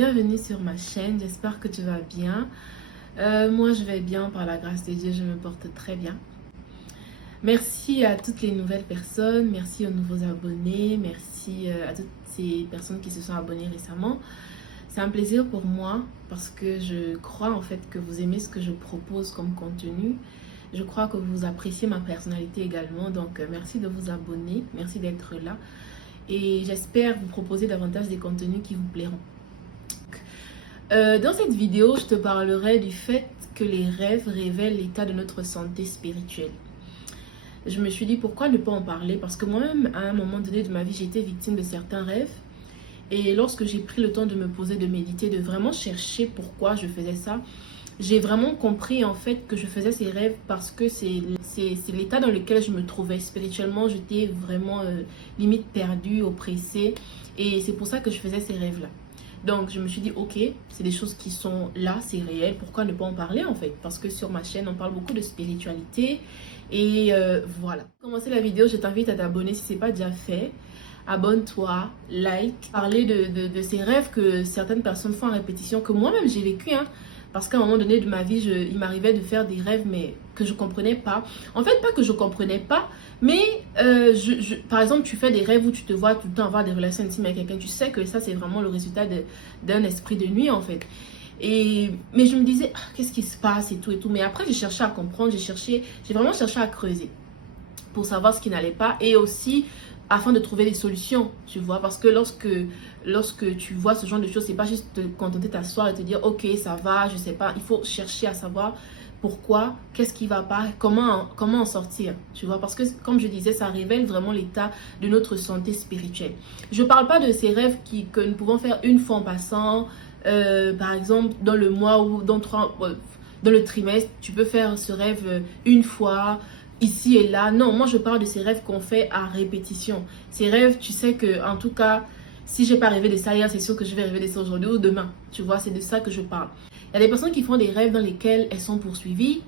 bienvenue sur ma chaîne, j'espère que tu vas bien. Moi je vais bien par la grâce de Dieu, je me porte très bien. Merci à toutes les nouvelles personnes, merci aux nouveaux abonnés, merci à toutes ces personnes qui se sont abonnées récemment. C'est un plaisir pour moi parce que je crois en fait que vous aimez ce que je propose comme contenu. Je crois que vous appréciez ma personnalité également, donc merci de vous abonner, merci d'être là. Et j'espère vous proposer davantage des contenus qui vous plairont. Dans cette vidéo, je te parlerai du fait que les rêves révèlent l'état de notre santé spirituelle. Je me suis dit pourquoi ne pas en parler, parce que moi-même à un moment donné de ma vie, j'ai été victime de certains rêves. Et lorsque j'ai pris le temps de me poser, de méditer, de vraiment chercher pourquoi je faisais ça, j'ai vraiment compris en fait que je faisais ces rêves parce que c'est l'état dans lequel je me trouvais spirituellement. J'étais vraiment limite perdue, oppressée, et c'est pour ça que je faisais ces rêves là. Donc je me suis dit ok, c'est des choses qui sont là, c'est réel, pourquoi ne pas en parler en fait, parce que sur ma chaîne on parle beaucoup de spiritualité. Et voilà, pour commencer la vidéo, je t'invite à t'abonner si ce n'est pas déjà fait. Abonne-toi, like, parler de ces rêves que certaines personnes font en répétition, que moi-même j'ai vécu, hein. Parce qu'à un moment donné de ma vie, il m'arrivait de faire des rêves, mais que je comprenais pas. En fait, pas que je comprenais pas, mais par exemple, tu fais des rêves où tu te vois tout le temps avoir des relations intimes avec quelqu'un. Tu sais que ça, c'est vraiment le résultat d'un esprit de nuit, en fait. Mais je me disais, qu'est-ce qui se passe et tout et tout. Mais après, j'ai cherché à comprendre, j'ai vraiment cherché à creuser pour savoir ce qui n'allait pas. Et aussi afin de trouver des solutions, tu vois, parce que lorsque tu vois ce genre de choses, c'est pas juste te contenter de t'asseoir et te dire ok ça va, je sais pas, il faut chercher à savoir pourquoi, qu'est-ce qui va pas, comment en sortir, tu vois, parce que comme je disais, ça révèle vraiment l'état de notre santé spirituelle. Je parle pas de ces rêves que nous pouvons faire une fois en passant, par exemple dans le mois ou dans le trimestre, tu peux faire ce rêve une fois, ici et là. Non, moi je parle de ces rêves qu'on fait à répétition. Ces rêves, tu sais que en tout cas, si j'ai pas rêvé de ça hier, c'est sûr que je vais rêver de ça aujourd'hui ou demain. Tu vois, c'est de ça que je parle. Il y a des personnes qui font des rêves dans lesquels elles sont poursuivies.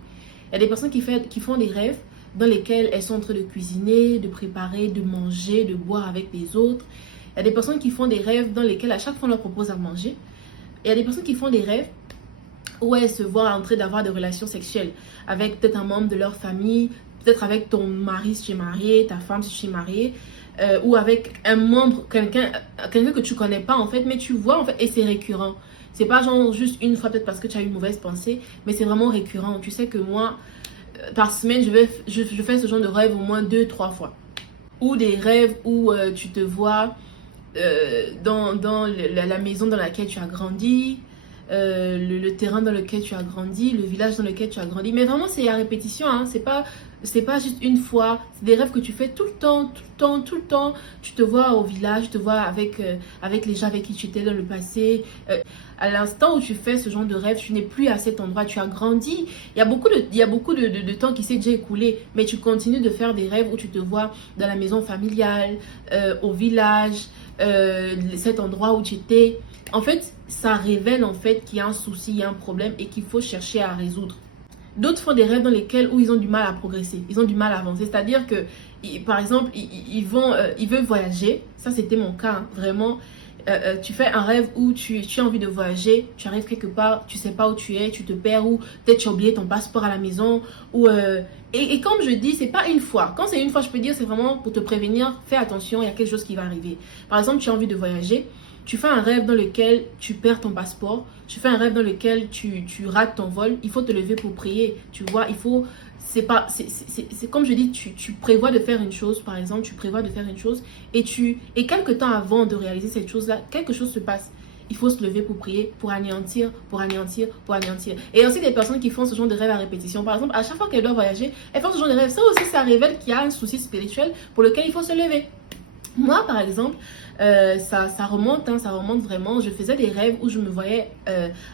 Il y a des personnes qui font des rêves dans lesquels elles sont en train de cuisiner, de préparer, de manger, de boire avec les autres. Il y a des personnes qui font des rêves dans lesquels à chaque fois on leur propose à manger. Il y a des personnes qui font des rêves où elles se voient en train d'avoir des relations sexuelles avec peut-être un membre de leur famille, peut-être avec ton mari si tu es marié, ta femme si tu es marié, ou avec un membre, quelqu'un que tu connais pas en fait, mais tu vois en fait, et c'est récurrent. C'est pas genre juste une fois peut-être parce que tu as une mauvaise pensée, mais c'est vraiment récurrent. Tu sais que moi, par semaine, je fais ce genre de rêve au moins 2-3 fois. Ou des rêves où tu te vois dans la maison dans laquelle tu as grandi, le terrain dans lequel tu as grandi, le village dans lequel tu as grandi. Mais vraiment, c'est à répétition, hein. C'est pas juste une fois. C'est des rêves que tu fais tout le temps. Tu te vois au village, tu te vois avec les gens avec qui tu étais dans le passé. À l'instant où tu fais ce genre de rêve, tu n'es plus à cet endroit, tu as grandi. Il y a beaucoup de temps qui s'est déjà écoulé, mais tu continues de faire des rêves où tu te vois dans la maison familiale, au village, cet endroit où tu étais. En fait, ça révèle en fait qu'il y a un souci, il y a un problème et qu'il faut chercher à résoudre. D'autres font des rêves dans lesquels où ils ont du mal à progresser, ils ont du mal à avancer. C'est-à-dire que, par exemple, ils veulent voyager. Ça, c'était mon cas, hein, vraiment. Tu fais un rêve où tu as envie de voyager, tu arrives quelque part, tu sais pas où tu es, tu te perds, ou peut-être tu as oublié ton passeport à la maison. Et comme je dis, c'est pas une fois. Quand c'est une fois, je peux dire, c'est vraiment pour te prévenir, fais attention, il y a quelque chose qui va arriver. Par exemple, tu as envie de voyager. Tu fais un rêve dans lequel tu perds ton passeport. Tu fais un rêve dans lequel tu rates ton vol. Il faut te lever pour prier. Tu vois, c'est comme je dis, tu prévois de faire une chose, par exemple, tu prévois de faire une chose et quelques temps avant de réaliser cette chose-là, quelque chose se passe. Il faut se lever pour prier, pour anéantir. Et il y a aussi des personnes qui font ce genre de rêve à répétition. Par exemple, à chaque fois qu'elles doivent voyager, elles font ce genre de rêve. Ça aussi, ça révèle qu'il y a un souci spirituel pour lequel il faut se lever. Moi, par exemple, ça remonte vraiment. Je faisais des rêves où je me voyais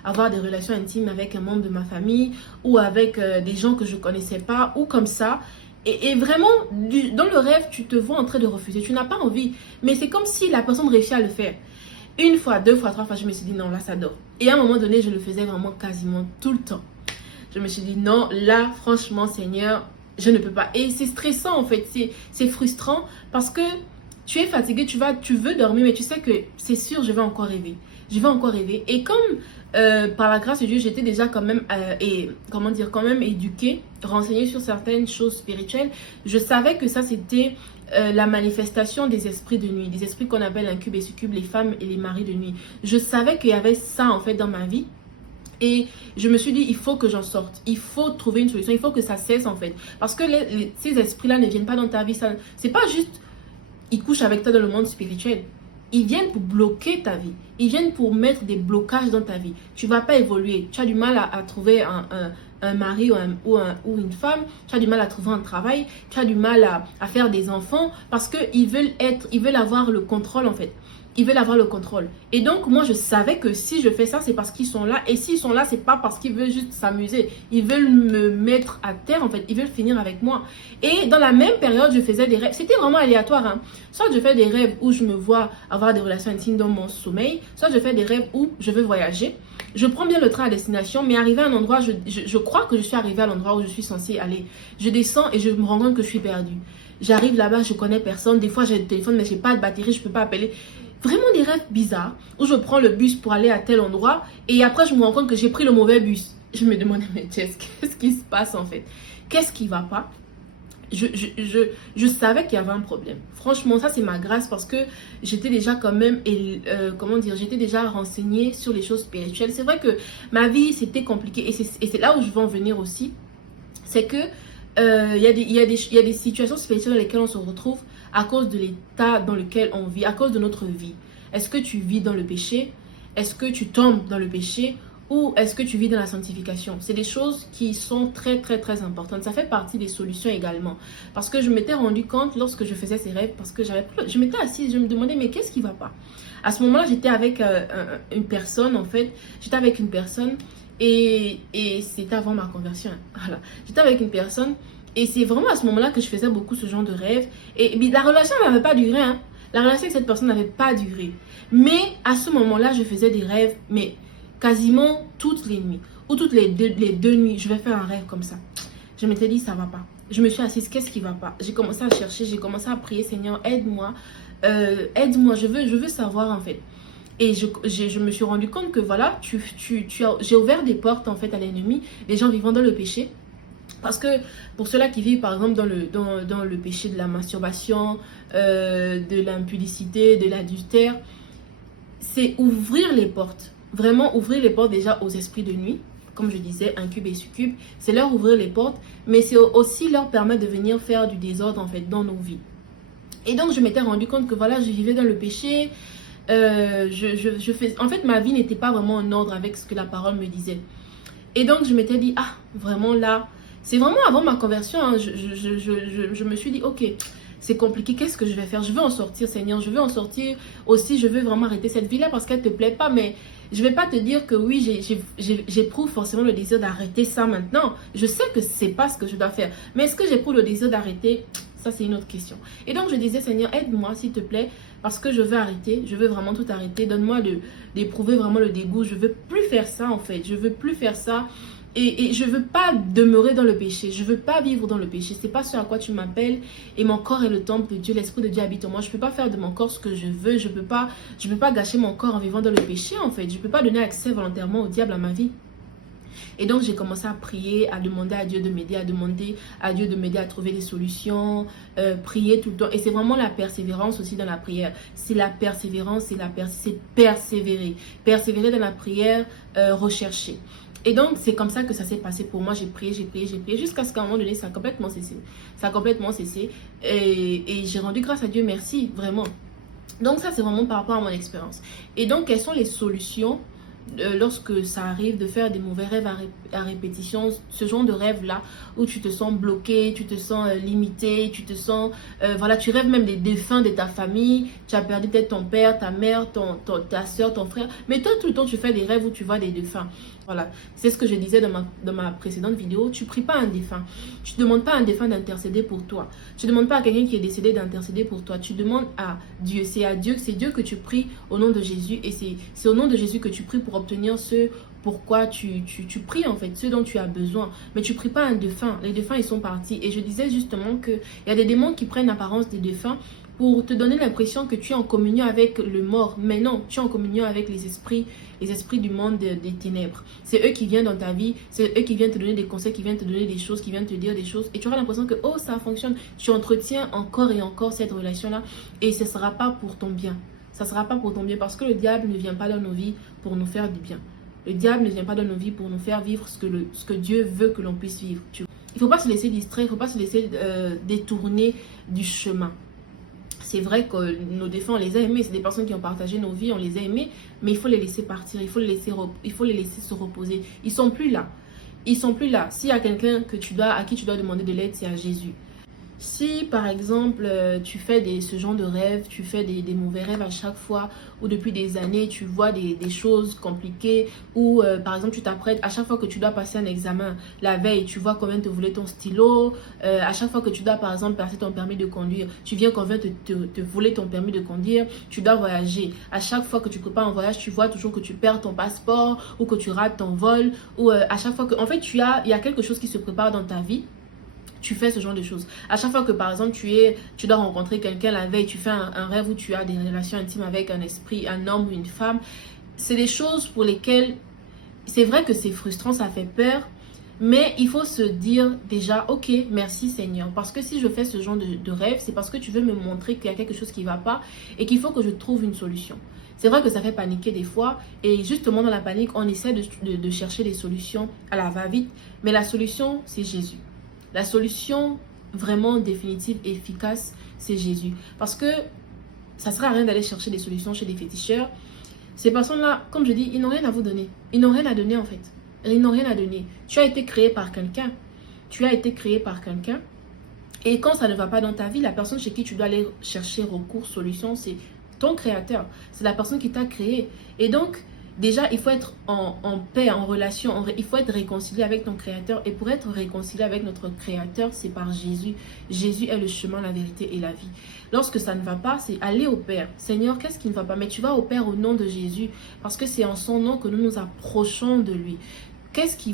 avoir des relations intimes avec un membre de ma famille ou avec des gens que je connaissais pas ou comme ça. Et vraiment, dans le rêve, tu te vois en train de refuser. Tu n'as pas envie. Mais c'est comme si la personne réussissait à le faire. Une fois, 2 fois, 3 fois, je me suis dit non, là, ça dort. Et à un moment donné, je le faisais vraiment quasiment tout le temps. Je me suis dit non, là, franchement, Seigneur, je ne peux pas. Et c'est stressant en fait. C'est frustrant parce que tu es fatigué, tu veux dormir, mais tu sais que c'est sûr, je vais encore rêver. je vais encore rêver. Et comme par la grâce de Dieu, j'étais déjà quand même, quand même éduquée, renseignée sur certaines choses spirituelles, je savais que ça c'était la manifestation des esprits de nuit, des esprits qu'on appelle incubes et succubes, les femmes et les maris de nuit. Je savais qu'il y avait ça en fait dans ma vie. Et je me suis dit, il faut que j'en sorte. Il faut trouver une solution. Il faut que ça cesse en fait. Parce que ces esprits-là ne viennent pas dans ta vie. C'est pas juste, ils couchent avec toi dans le monde spirituel. Ils viennent pour bloquer ta vie. Ils viennent pour mettre des blocages dans ta vie. Tu ne vas pas évoluer. Tu as du mal à trouver un mari ou une femme. Tu as du mal à trouver un travail. Tu as du mal à faire des enfants. Parce qu'ils veulent avoir le contrôle en fait. Ils veulent avoir le contrôle. Et donc, moi, je savais que si je fais ça, c'est parce qu'ils sont là. Et s'ils sont là, c'est pas parce qu'ils veulent juste s'amuser. Ils veulent me mettre à terre, en fait. Ils veulent finir avec moi. Et dans la même période, je faisais des rêves. C'était vraiment aléatoire, hein. Soit je fais des rêves où je me vois avoir des relations intimes dans mon sommeil. Soit je fais des rêves où je veux voyager. Je prends bien le train à destination, mais arrivé à un endroit, je crois que je suis arrivée à l'endroit où je suis censée aller. Je descends et je me rends compte que je suis perdue. J'arrive là-bas, je connais personne. Des fois, j'ai le téléphone, mais j'ai pas de batterie, je peux pas appeler. Vraiment des rêves bizarres où je prends le bus pour aller à tel endroit et après je me rends compte que j'ai pris le mauvais bus. Je me demandais, mais Jess, qu'est-ce qui se passe en fait? Qu'est-ce qui va pas? Je savais qu'il y avait un problème. Franchement, ça c'est ma grâce parce que j'étais déjà quand même, j'étais déjà renseignée sur les choses spirituelles. C'est vrai que ma vie c'était compliqué et c'est là où je veux en venir aussi. C'est que il y a des situations spirituelles dans lesquelles on se retrouve à cause de l'état dans lequel on vit, à cause de notre vie. Est-ce que tu vis dans le péché? Est-ce que tu tombes dans le péché? Ou est-ce que tu vis dans la sanctification? C'est des choses qui sont très très très importantes. Ça fait partie des solutions également. Parce que je m'étais rendu compte lorsque je faisais ces rêves, parce que je m'étais assise, je me demandais mais qu'est-ce qui va pas? À ce moment-là, j'étais avec une personne en fait. J'étais avec une personne et c'était avant ma conversion. Voilà. J'étais avec une personne. Et c'est vraiment à ce moment-là que je faisais beaucoup ce genre de rêves. Et la relation n'avait pas duré. Hein. La relation avec cette personne n'avait pas duré. Mais à ce moment-là, je faisais des rêves, mais quasiment toutes les nuits. Ou toutes les deux nuits, je vais faire un rêve comme ça. Je m'étais dit, ça va pas. Je me suis assise, qu'est-ce qui va pas? J'ai commencé à chercher, j'ai commencé à prier, Seigneur, aide-moi. Aide-moi, je veux savoir en fait. Et je me suis rendu compte que voilà, j'ai ouvert des portes en fait à l'ennemi, les gens vivant dans le péché. Parce que pour ceux-là qui vivent par exemple dans le péché de la masturbation, de l'impudicité, de l'adultère, c'est ouvrir les portes. Vraiment ouvrir les portes déjà aux esprits de nuit. Comme je disais, incubes et succubes. C'est leur ouvrir les portes, mais c'est aussi leur permettre de venir faire du désordre en fait dans nos vies. Et donc je m'étais rendu compte que voilà, je vivais dans le péché. En fait, ma vie n'était pas vraiment en ordre avec ce que la parole me disait. Et donc je m'étais dit, ah, vraiment là... C'est vraiment avant ma conversion, hein, je me suis dit, ok, c'est compliqué, qu'est-ce que je vais faire? Je veux en sortir, Seigneur, je veux en sortir. Aussi, je veux vraiment arrêter cette vie-là parce qu'elle ne te plaît pas. Mais je ne vais pas te dire que oui, j'éprouve forcément le désir d'arrêter ça maintenant. Je sais que ce n'est pas ce que je dois faire. Mais est-ce que j'éprouve le désir d'arrêter? Ça, c'est une autre question. Et donc, je disais, Seigneur, aide-moi, s'il te plaît, parce que je veux arrêter. Je veux vraiment tout arrêter. Donne-moi d'éprouver vraiment le dégoût. Je ne veux plus faire ça, en fait. Je ne veux plus faire ça. Et je ne veux pas demeurer dans le péché. Je ne veux pas vivre dans le péché. Ce n'est pas ce à quoi tu m'appelles. Et mon corps est le temple de Dieu. L'Esprit de Dieu habite en moi. Je ne peux pas faire de mon corps ce que je veux. Je ne peux pas gâcher mon corps en vivant dans le péché, en fait. Je ne peux pas donner accès volontairement au diable à ma vie. Et donc, j'ai commencé à prier, à demander à Dieu de m'aider, à demander à Dieu de m'aider à trouver des solutions, prier tout le temps. Et c'est vraiment la persévérance aussi dans la prière. C'est la persévérance, c'est persévérer. Persévérer dans la prière, rechercher. Et donc, c'est comme ça que ça s'est passé pour moi. J'ai prié jusqu'à ce qu'à un moment donné, ça a complètement cessé. Ça a complètement cessé. Et j'ai rendu grâce à Dieu, merci, vraiment. Donc, ça, c'est vraiment par rapport à mon expérience. Et donc, quelles sont les solutions lorsque ça arrive de faire des mauvais rêves à répétition, ce genre de rêve-là, où tu te sens bloqué, tu te sens limité, tu te sens... voilà, tu rêves même des défunts de ta famille, tu as perdu peut-être ton père, ta mère, ta soeur, ton frère, mais toi, tout le temps, tu fais des rêves où tu vois des défunts. Voilà, c'est ce que je disais dans ma précédente vidéo. Tu pries pas à un défunt. Tu ne demandes pas à un défunt d'intercéder pour toi. Tu ne demandes pas à quelqu'un qui est décédé d'intercéder pour toi. Tu demandes à Dieu. C'est Dieu que tu pries au nom de Jésus. Et c'est au nom de Jésus que tu pries pour obtenir ce pourquoi tu pries en fait, ce dont tu as besoin. Mais tu ne pries pas à un défunt. Les défunts, ils sont partis. Et je disais justement qu'il y a des démons qui prennent l'apparence des défunts pour te donner l'impression que tu es en communion avec le mort. Mais non, tu es en communion avec les esprits du monde des ténèbres. C'est eux qui viennent dans ta vie, c'est eux qui viennent te donner des conseils, qui viennent te donner des choses, qui viennent te dire des choses. Et tu auras l'impression que, oh, ça fonctionne. Tu entretiens encore et encore cette relation-là et ce ne sera pas pour ton bien. Ça ne sera pas pour ton bien parce que le diable ne vient pas dans nos vies pour nous faire du bien. Le diable ne vient pas dans nos vies pour nous faire vivre ce que Dieu veut que l'on puisse vivre. Il ne faut pas se laisser distraire, il ne faut pas se laisser détourner du chemin. C'est vrai que nos défunts, on les a aimés, c'est des personnes qui ont partagé nos vies, on les a aimés, mais il faut les laisser partir, il faut les laisser se reposer. Ils ne sont plus là. Ils ne sont plus là. S'il y a quelqu'un à qui tu dois demander de l'aide, c'est à Jésus. Si par exemple tu fais ce genre de rêve, tu fais des mauvais rêves à chaque fois ou depuis des années tu vois des choses compliquées ou par exemple tu t'apprêtes à chaque fois que tu dois passer un examen la veille, tu vois combien te voler ton stylo, à chaque fois que tu dois par exemple passer ton permis de conduire, tu viens qu'on vient te voler ton permis de conduire, tu dois voyager, à chaque fois que tu prépares un voyage tu vois toujours que tu perds ton passeport ou que tu rates ton vol ou à chaque fois que en fait il y a quelque chose qui se prépare dans ta vie. Tu fais ce genre de choses. À chaque fois que par exemple tu dois rencontrer quelqu'un la veille, tu fais un rêve où tu as des relations intimes avec un homme ou une femme. C'est des choses pour lesquelles c'est vrai que c'est frustrant, ça fait peur. Mais il faut se dire déjà, ok, merci Seigneur. Parce que si je fais ce genre de rêve, c'est parce que tu veux me montrer qu'il y a quelque chose qui ne va pas et qu'il faut que je trouve une solution. C'est vrai que ça fait paniquer des fois et justement dans la panique, on essaie de chercher des solutions à la va-vite. Mais la solution, c'est Jésus. La solution vraiment définitive et efficace, c'est Jésus. Parce que ça ne sert à rien d'aller chercher des solutions chez des féticheurs. Ces personnes-là, comme je dis, ils n'ont rien à vous donner. Ils n'ont rien à donner en fait. Ils n'ont rien à donner. Tu as été créé par quelqu'un. Tu as été créé par quelqu'un. Et quand ça ne va pas dans ta vie, la personne chez qui tu dois aller chercher recours, solution, c'est ton créateur. C'est la personne qui t'a créé. Et donc, déjà, il faut être en paix, en relation, il faut être réconcilié avec ton Créateur. Et pour être réconcilié avec notre Créateur, c'est par Jésus. Jésus est le chemin, la vérité et la vie. Lorsque ça ne va pas, c'est aller au Père. Seigneur, qu'est-ce qui ne va pas? Mais tu vas au Père au nom de Jésus. Parce que c'est en son nom que nous nous approchons de lui. Qu'est-ce qui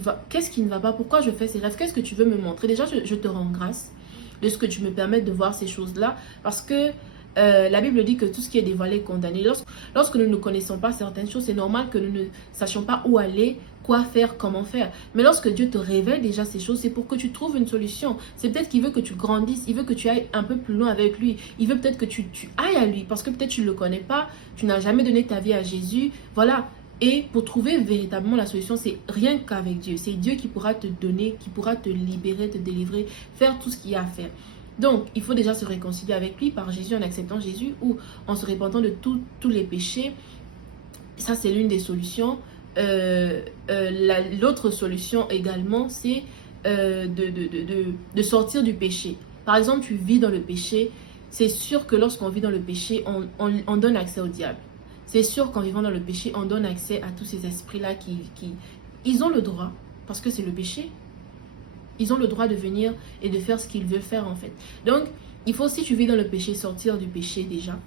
ne va pas? Pourquoi je fais ces rêves? Qu'est-ce que tu veux me montrer? Déjà, je te rends grâce de ce que tu me permets de voir ces choses-là. Parce que la Bible dit que tout ce qui est dévoilé est condamné. Lorsque nous ne connaissons pas certaines choses, c'est normal que nous ne sachions pas où aller, quoi faire, comment faire. Mais lorsque Dieu te révèle déjà ces choses, c'est pour que tu trouves une solution. C'est peut-être qu'il veut que tu grandisses, il veut que tu ailles un peu plus loin avec lui. Il veut peut-être que tu ailles à lui parce que peut-être tu ne le connais pas, tu n'as jamais donné ta vie à Jésus. Voilà. Et pour trouver véritablement la solution, c'est rien qu'avec Dieu. C'est Dieu qui pourra te donner, qui pourra te libérer, te délivrer, faire tout ce qu'il y a à faire. Donc, il faut déjà se réconcilier avec lui par Jésus en acceptant Jésus ou en se repentant de tous les péchés. Ça, c'est l'une des solutions. L'autre solution également, c'est de sortir du péché. Par exemple, tu vis dans le péché. C'est sûr que lorsqu'on vit dans le péché, on donne accès au diable. C'est sûr qu'en vivant dans le péché, on donne accès à tous ces esprits-là qui... Ils ont le droit, parce que c'est le péché. Ils ont le droit de venir et de faire ce qu'ils veulent faire en fait. Donc, il faut, si tu vis dans le péché, sortir du péché déjà.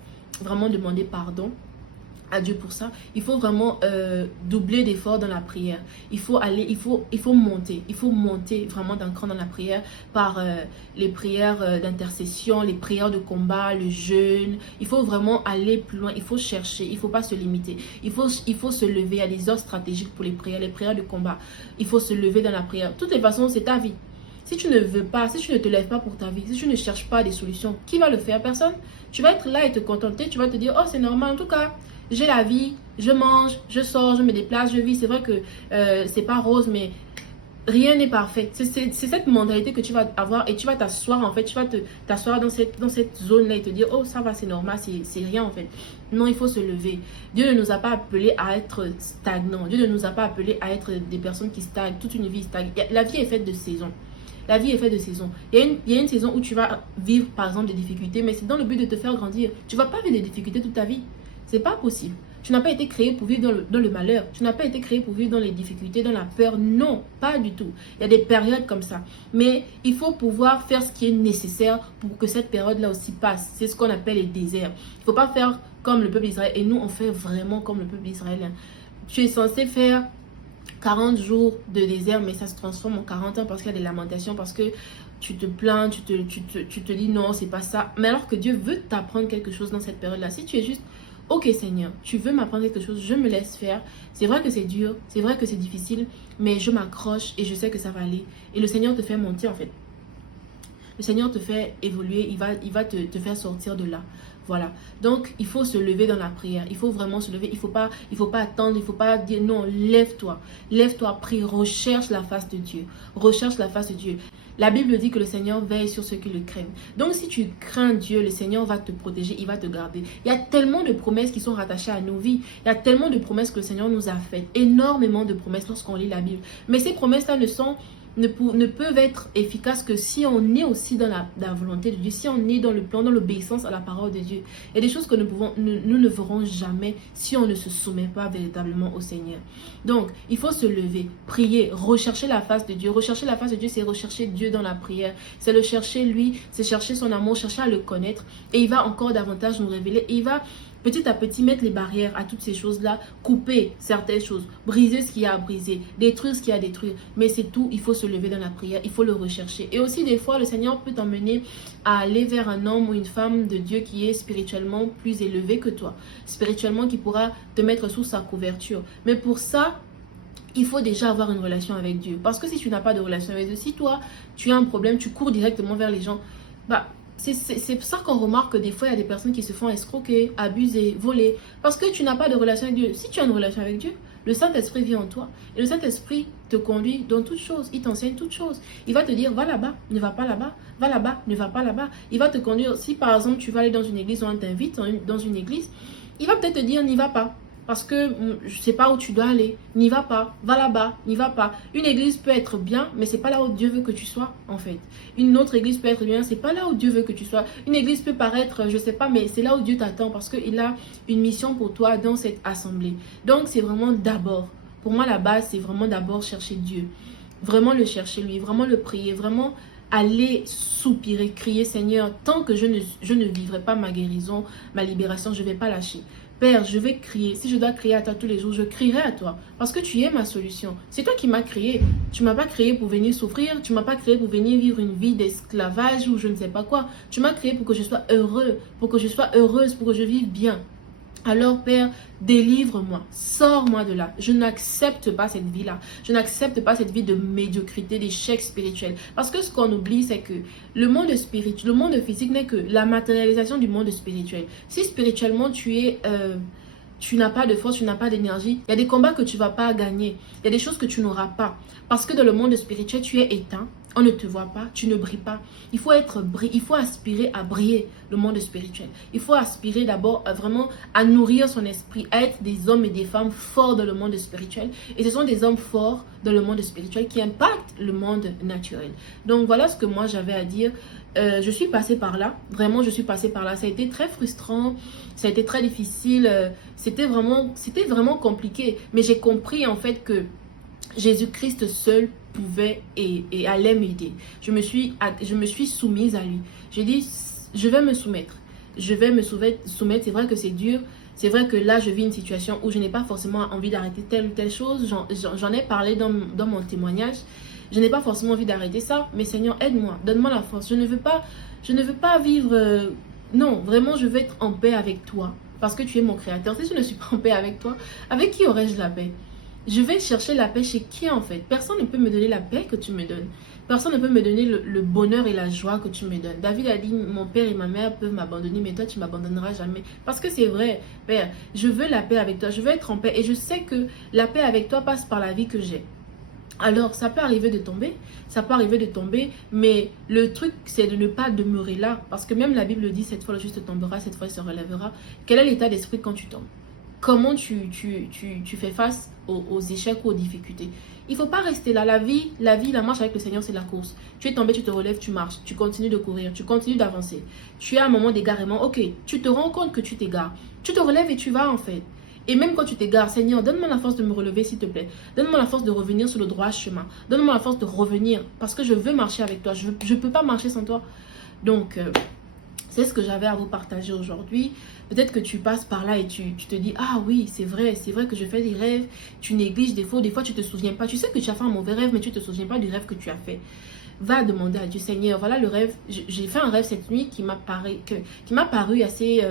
Vraiment demander pardon à Dieu pour ça. Il faut vraiment doubler d'efforts dans la prière. Il faut monter. Il faut monter vraiment d'un cran dans la prière par les prières d'intercession, les prières de combat, le jeûne. Il faut vraiment aller plus loin. Il faut chercher. Il ne faut pas se limiter. Il faut se lever. Il y a des heures stratégiques pour les prières de combat. Il faut se lever dans la prière. De toutes les façons, c'est ta vie. Si tu ne veux pas, si tu ne te lèves pas pour ta vie, si tu ne cherches pas des solutions, qui va le faire? Personne. Tu vas être là et te contenter. Tu vas te dire, oh, c'est normal. En tout cas, j'ai la vie, je mange, je sors, je me déplace, je vis. C'est vrai que c'est pas rose, mais rien n'est parfait. C'est cette mentalité que tu vas avoir et tu vas t'asseoir en fait. Tu vas t'asseoir dans cette zone-là et te dire, oh, ça va, c'est normal, c'est rien en fait. Non, il faut se lever. Dieu ne nous a pas appelés à être stagnants. Dieu ne nous a pas appelés à être des personnes qui stagnent. Toute une vie stagne. La vie est faite de saisons. La vie est faite de saisons. Il y a une saison où tu vas vivre par exemple des difficultés, mais c'est dans le but de te faire grandir. Tu ne vas pas vivre des difficultés toute ta vie. C'est pas possible. Tu n'as pas été créé pour vivre dans le malheur. Tu n'as pas été créé pour vivre dans les difficultés, dans la peur. Non, pas du tout. Il y a des périodes comme ça. Mais il faut pouvoir faire ce qui est nécessaire pour que cette période-là aussi passe. C'est ce qu'on appelle les déserts. Il ne faut pas faire comme le peuple d'Israël. Et nous, on fait vraiment comme le peuple d'Israël. Tu es censé faire 40 jours de désert, mais ça se transforme en 40 ans parce qu'il y a des lamentations, parce que tu te plains, tu te dis non, c'est pas ça. Mais alors que Dieu veut t'apprendre quelque chose dans cette période-là. Si tu es juste, ok Seigneur, tu veux m'apprendre quelque chose, je me laisse faire. C'est vrai que c'est dur, c'est vrai que c'est difficile, mais je m'accroche et je sais que ça va aller. Et le Seigneur te fait monter en fait. Le Seigneur te fait évoluer, il va te faire sortir de là. Voilà. Donc, il faut se lever dans la prière. Il faut vraiment se lever. Il faut pas attendre. Il ne faut pas dire non, lève-toi. Lève-toi, prie, recherche la face de Dieu. Recherche la face de Dieu. La Bible dit que le Seigneur veille sur ceux qui le craignent. Donc, si tu crains Dieu, le Seigneur va te protéger, il va te garder. Il y a tellement de promesses qui sont rattachées à nos vies. Il y a tellement de promesses que le Seigneur nous a faites. Énormément de promesses lorsqu'on lit la Bible. Mais ces promesses-là ne peuvent être efficaces que si on est aussi dans la volonté de Dieu, si on est dans le plan, dans l'obéissance à la parole de Dieu. Il y a des choses que nous ne ferons jamais si on ne se soumet pas véritablement au Seigneur. Donc, il faut se lever, prier, rechercher la face de Dieu. Rechercher la face de Dieu, c'est rechercher Dieu dans la prière. C'est le chercher lui, c'est chercher son amour, chercher à le connaître. Et il va encore davantage nous révéler. Et il va petit à petit mettre les barrières à toutes ces choses-là, couper certaines choses, briser ce qu'il y a à briser, détruire ce qu'il y a à détruire. Mais c'est tout, il faut se lever dans la prière, il faut le rechercher. Et aussi des fois, le Seigneur peut t'emmener à aller vers un homme ou une femme de Dieu qui est spirituellement plus élevé que toi, spirituellement qui pourra te mettre sous sa couverture. Mais pour ça, il faut déjà avoir une relation avec Dieu. Parce que si tu n'as pas de relation avec Dieu, si toi, tu as un problème, tu cours directement vers les gens, c'est pour ça qu'on remarque que des fois, il y a des personnes qui se font escroquer, abuser, voler. Parce que tu n'as pas de relation avec Dieu. Si tu as une relation avec Dieu, le Saint-Esprit vit en toi. Et le Saint-Esprit te conduit dans toutes choses. Il t'enseigne toutes choses. Il va te dire, va là-bas, ne va pas là-bas. Va là-bas, ne va pas là-bas. Il va te conduire. Si par exemple, tu vas aller dans une église ou on t'invite dans une église, il va peut-être te dire, n'y va pas. Parce que je ne sais pas où tu dois aller. N'y va pas. Va là-bas. N'y va pas. Une église peut être bien, mais ce n'est pas là où Dieu veut que tu sois, en fait. Une autre église peut être bien, ce n'est pas là où Dieu veut que tu sois. Une église peut paraître, je ne sais pas, mais c'est là où Dieu t'attend parce qu'il a une mission pour toi dans cette assemblée. Donc, c'est vraiment d'abord. Pour moi, la base, c'est vraiment d'abord chercher Dieu. Vraiment le chercher, lui. Vraiment le prier. Vraiment aller soupirer, crier, Seigneur, tant que je ne vivrai pas ma guérison, ma libération, je ne vais pas lâcher. Père, je vais crier. Si je dois crier à toi tous les jours, je crierai à toi. Parce que tu es ma solution. C'est toi qui m'as créé. Tu ne m'as pas créé pour venir souffrir. Tu ne m'as pas créé pour venir vivre une vie d'esclavage ou je ne sais pas quoi. Tu m'as créé pour que je sois heureux, pour que je sois heureuse, pour que je vive bien. Alors, Père, délivre-moi, sors-moi de là. Je n'accepte pas cette vie-là. Je n'accepte pas cette vie de médiocrité, d'échec spirituel. Parce que ce qu'on oublie, c'est que le monde spirituel, le monde physique n'est que la matérialisation du monde spirituel. Si spirituellement, tu n'as pas de force, tu n'as pas d'énergie, il y a des combats que tu ne vas pas gagner. Il y a des choses que tu n'auras pas. Parce que dans le monde spirituel, tu es éteint. On ne te voit pas, tu ne brilles pas. Il faut aspirer à briller le monde spirituel. Il faut aspirer d'abord vraiment à nourrir son esprit, à être des hommes et des femmes forts dans le monde spirituel. Et ce sont des hommes forts dans le monde spirituel qui impactent le monde naturel. Donc voilà ce que moi j'avais à dire. Je suis passée par là, vraiment je suis passée par là. Ça a été très frustrant, ça a été très difficile, c'était vraiment compliqué. Mais j'ai compris en fait que Jésus-Christ seul pouvait et allait m'aider. Je me suis soumise à lui. J'ai dit, je vais me soumettre. Je vais me soumettre. C'est vrai que c'est dur. C'est vrai que là, je vis une situation où je n'ai pas forcément envie d'arrêter telle ou telle chose. J'en ai parlé dans mon témoignage. Je n'ai pas forcément envie d'arrêter ça. Mais Seigneur, aide-moi. Donne-moi la force. Je ne veux pas vivre... non, vraiment, je veux être en paix avec toi. Parce que tu es mon créateur. Si je ne suis pas en paix avec toi, avec qui aurais-je la paix? Je vais chercher la paix chez qui en fait? Personne ne peut me donner la paix que tu me donnes. Personne ne peut me donner le bonheur et la joie que tu me donnes. David a dit, mon père et ma mère peuvent m'abandonner, mais toi tu ne m'abandonneras jamais. Parce que c'est vrai, Père, je veux la paix avec toi, je veux être en paix. Et je sais que la paix avec toi passe par la vie que j'ai. Alors, ça peut arriver de tomber, mais le truc, c'est de ne pas demeurer là. Parce que même la Bible dit, cette fois le juste tombera, cette fois il se relèvera. Quel est l'état d'esprit quand tu tombes? Comment tu fais face aux échecs ou aux difficultés? Il ne faut pas rester là. La vie, la marche avec le Seigneur, c'est la course. Tu es tombé, tu te relèves, tu marches. Tu continues de courir, tu continues d'avancer. Tu as un moment d'égarement. Ok, tu te rends compte que tu t'égares. Tu te relèves et tu vas en fait. Et même quand tu t'égares, Seigneur, donne-moi la force de me relever s'il te plaît. Donne-moi la force de revenir sur le droit chemin. Donne-moi la force de revenir parce que je veux marcher avec toi. Je ne peux pas marcher sans toi. Donc... C'est ce que j'avais à vous partager aujourd'hui. Peut-être que tu passes par là et tu te dis, ah oui, c'est vrai que je fais des rêves. Tu négliges des fois tu te souviens pas. Tu sais que tu as fait un mauvais rêve, mais tu te souviens pas du rêve que tu as fait. Va demander à Dieu, Seigneur, voilà le rêve. J'ai fait un rêve cette nuit qui m'a paru assez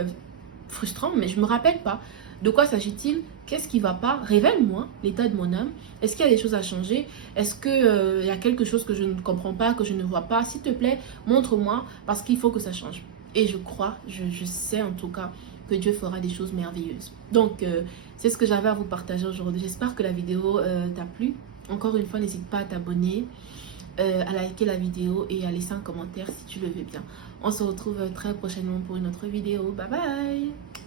frustrant, mais je me rappelle pas. De quoi s'agit-il? Qu'est-ce qui va pas? Révèle-moi l'état de mon âme. Est-ce qu'il y a des choses à changer? Est-ce qu'il y a quelque chose que je ne comprends pas, que je ne vois pas? S'il te plaît, montre-moi parce qu'il faut que ça change. Et je crois, je sais en tout cas que Dieu fera des choses merveilleuses. Donc, c'est ce que j'avais à vous partager aujourd'hui. J'espère que la vidéo t'a plu. Encore une fois, n'hésite pas à t'abonner, à liker la vidéo et à laisser un commentaire si tu le veux bien. On se retrouve très prochainement pour une autre vidéo. Bye bye!